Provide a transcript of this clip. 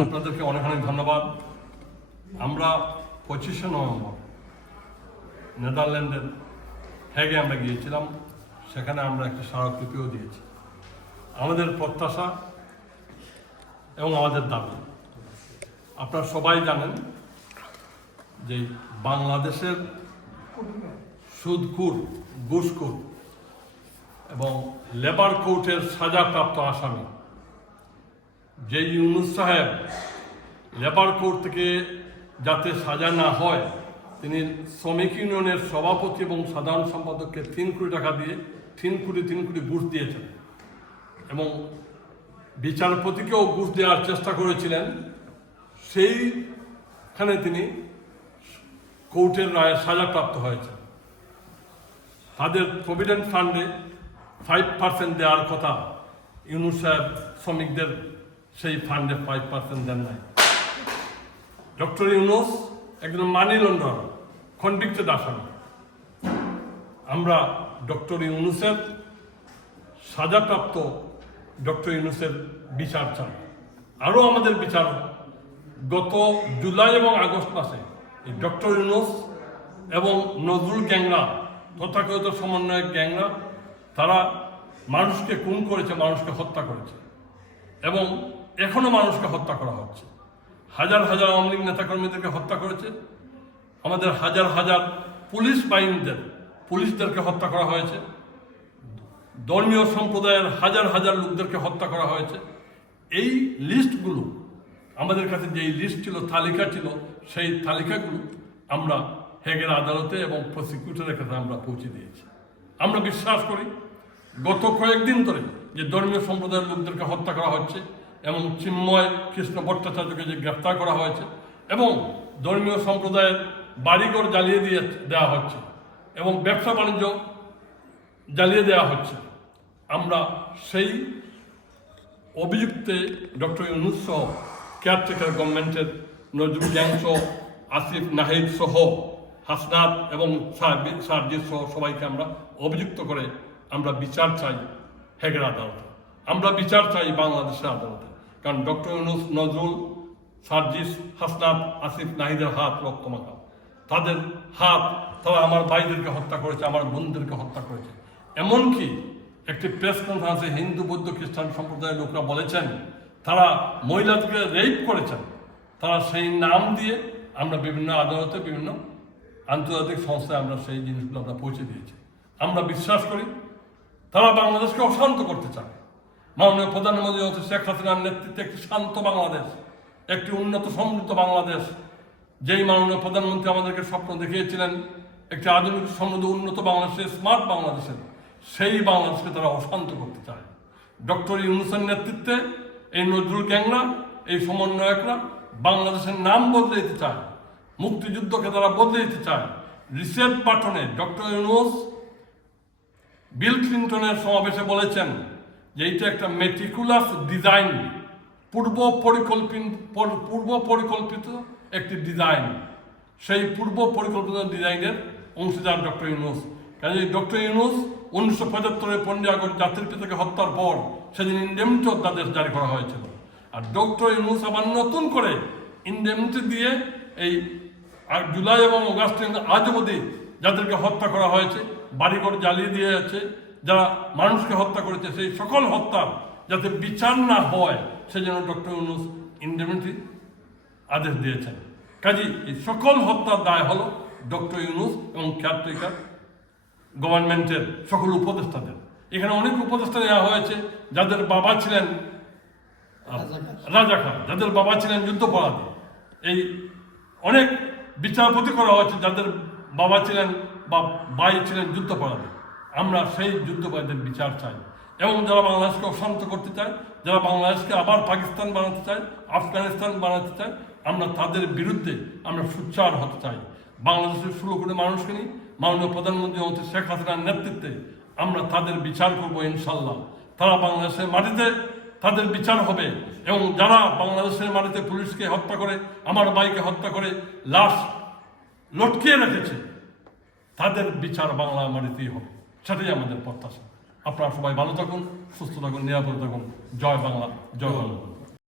আপনাদেরকে অনেক অনেক ধন্যবাদ। আমরা 25শে নভেম্বর নেদারল্যান্ডের হ্যাগে আমরা গিয়েছিলাম, সেখানে আমরা একটা স্মারকলিপিও দিয়েছি। আমাদের প্রত্যাশা এবং আমাদের দাবি, আপনারা সবাই জানেন যে বাংলাদেশের সুদখোর, ঘুষখোর এবং লেবার কোর্টের সাজাপ্রাপ্ত আসামি যে ইউনূস সাহেব লেবার কোর্ট থেকে যাতে সাজা না হয়, তিনি শ্রমিক ইউনিয়নের সভাপতি এবং সাধারণ সম্পাদককে 3 কোটি টাকা দিয়ে 3 কোটি ঘুষ দিয়েছেন এবং বিচারপতিকেও ঘুষ দেওয়ার চেষ্টা করেছিলেন। সেইখানে তিনি কোর্টের রায়ে সাজাপ্রাপ্ত হয়েছেন। তাদের প্রভিডেন্ট ফান্ডে 5% দেওয়ার কথা, ইউনূস সাহেব শ্রমিকদের সেই ফান্ডে 5% দেন নাই। ডক্টর ইউনূস একজন মানি লন্ডার, কনভিক্টেড আসামি। আমরা ডক্টর ইউনূসের সাজাপ্রাপ্ত ডক্টর ইউনূসের বিচার চাই। আরও আমাদের বিচার, গত জুলাই এবং আগস্ট মাসে এই ডক্টর ইউনূস এবং নজরুল গ্যাংরা, তথাকথিত সমন্বয়ক গ্যাংরা, তারা মানুষকে খুন করেছে, মানুষকে হত্যা করেছে এবং এখনো মানুষকে হত্যা করা হচ্ছে। হাজার হাজার আওয়ামী লীগ নেতাকর্মীদেরকে হত্যা করেছে, আমাদের হাজার হাজার পুলিশ বাহিনীদের, পুলিশদেরকে হত্যা করা হয়েছে, ধর্মীয় সম্প্রদায়ের হাজার হাজার লোকদেরকে হত্যা করা হয়েছে। এই লিস্টগুলো আমাদের কাছে, যেই লিস্ট ছিল, তালিকা ছিল, সেই তালিকাগুলো আমরা হেগের আদালতে এবং প্রসিকিউটরের কাছে আমরা পৌঁছে দিয়েছি। আমরা বিশ্বাস করি গত কয়েকদিন ধরে যে ধর্মীয় সম্প্রদায়ের লোকদেরকে হত্যা করা হচ্ছে এবং চিন্ময় কৃষ্ণ ভট্টাচার্যকে যে গ্রেফতার করা হয়েছে এবং ধর্মীয় সম্প্রদায়ের বাড়িঘর জ্বালিয়ে দেওয়া হচ্ছে এবং ব্যবসা বাণিজ্য জ্বালিয়ে দেওয়া হচ্ছে, আমরা সেই অভিযুক্তে ডক্টর ইউনূস সহ কেয়ারটেকার গভর্নমেন্টের নজরুল গ্যাং সহ, আসিফ নাহিদ সহ, হাসনাত এবং সার্জিস সহ সবাইকে আমরা অভিযুক্ত করে আমরা বিচার চাই হেগের আদালতে। আমরা বিচার চাই বাংলাদেশের আদালতে, কারণ ডক্টর ইউনূস, নজরুল, সার্জিস, হাসনাত, আসিফ নাহিদের হাত রক্তমাখা। তাদের হাত, তারা আমার ভাইদেরকে হত্যা করেছে, আমার বোনদেরকে হত্যা করেছে। এমনকি একটি প্রেস কনফারেন্সে হিন্দু, বৌদ্ধ, খ্রিস্টান সম্প্রদায়ের লোকরা বলেছেন তারা মহিলাদেরকে রেপ করেছেন। তারা সেই নাম দিয়ে আমরা বিভিন্ন আদালতে, বিভিন্ন আন্তর্জাতিক সংস্থায় আমরা সেই জিনিসগুলো আমরা পৌঁছে দিয়েছি। আমরা বিশ্বাস করি তারা বাংলাদেশকে অশান্ত করতে চায়। মাননীয় প্রধানমন্ত্রী শেখ হাসিনার নেতৃত্বে একটি শান্ত বাংলাদেশ, একটি উন্নত সমৃদ্ধ বাংলাদেশ, যেই মাননীয় প্রধানমন্ত্রী আমাদেরকে স্বপ্ন দেখিয়েছিলেন একটি আধুনিক, সমৃদ্ধ, উন্নত বাংলাদেশের, স্মার্ট বাংলাদেশের, সেই বাংলাদেশকে তারা অশান্ত করতে চায়। ডক্টর ইউনূসের নেতৃত্বে এই নজরুল গ্যাংরা, এই সমন্বয়করা বাংলাদেশের নাম বদলে দিতে চায়, মুক্তিযুদ্ধকে তারা বদলে দিতে চায়। রিসেট বাটনে ডক্টর ইউনূস বিল ক্লিন্টনের সমাবেশে বলেছেন যে এইটা একটা মেটিকুলাস ডিজাইন, পূর্ব পরিকল্পিত একটি ডিজাইন। সেই পূর্ব পরিকল্পিত ডিজাইনের অংশীদার ডক্টর ইউনূস। কাজে ডক্টর ইউনূস 1975 15 আগস্ট জাতির পিতাকে হত্যার পর সেদিন ইন্ডেমনিটি অধ্যাদেশ জারি করা হয়েছিল। আর ডক্টর ইউনূস আবার নতুন করে ইন্ডেমনিটি দিয়ে এই জুলাই এবং অগাস্টে আজ অবধি যাদেরকে হত্যা করা হয়েছে, বাড়িঘর জ্বালিয়ে দিয়ে যাচ্ছে, যারা মানুষকে হত্যা করেছে, সেই সকল হত্যার যাতে বিচার না হয় সেজন্য ডক্টর ইউনূস ইন্ডেমনিটি আদেশ দিয়েছেন। কাজী এই সকল হত্যার দায় হলো ডক্টর ইউনূস এবং কেয়ারটেকার গভর্নমেন্টের সকল উপদেষ্টাদের। এখানে অনেক উপদেষ্টা নেওয়া হয়েছে যাদের বাবা ছিলেন রাজাকার, যাদের বাবা ছিলেন যুদ্ধপরাধী। এই অনেক বিচারপতি করা হয়েছে যাদের বাবা ছিলেন বা ভাই ছিলেন যুদ্ধপরাধী। আমরা সেই যুদ্ধপরাধীদের বিচার চাই এবং যারা বাংলাদেশকে অশান্ত করতে চায়, যারা বাংলাদেশকে আবার পাকিস্তান বানাতে চায়, আফগানিস্তান বানাতে চায়, আমরা তাদের বিরুদ্ধে আমরা সোচ্চার হতে চাই। বাংলাদেশের 16 কোটি মানুষকে নিয়ে মাননীয় প্রধানমন্ত্রী শেখ হাসিনার নেতৃত্বে আমরা তাদের বিচার করব ইনশাল্লাহ। তারা বাংলাদেশের মাটিতে তাদের বিচার হবে এবং যারা বাংলাদেশের মাটিতে পুলিশকে হত্যা করে, আমার ভাইকে হত্যা করে লাশ লটকিয়ে রেখেছে, তাদের বিচার বাংলা মাটিতেই হবে। সেটাই আমাদের প্রত্যাশা। আপনারা সবাই ভালো থাকুন, সুস্থ থাকুন, নিরাপদে থাকুন। জয় বাংলা, জয় বাংলা।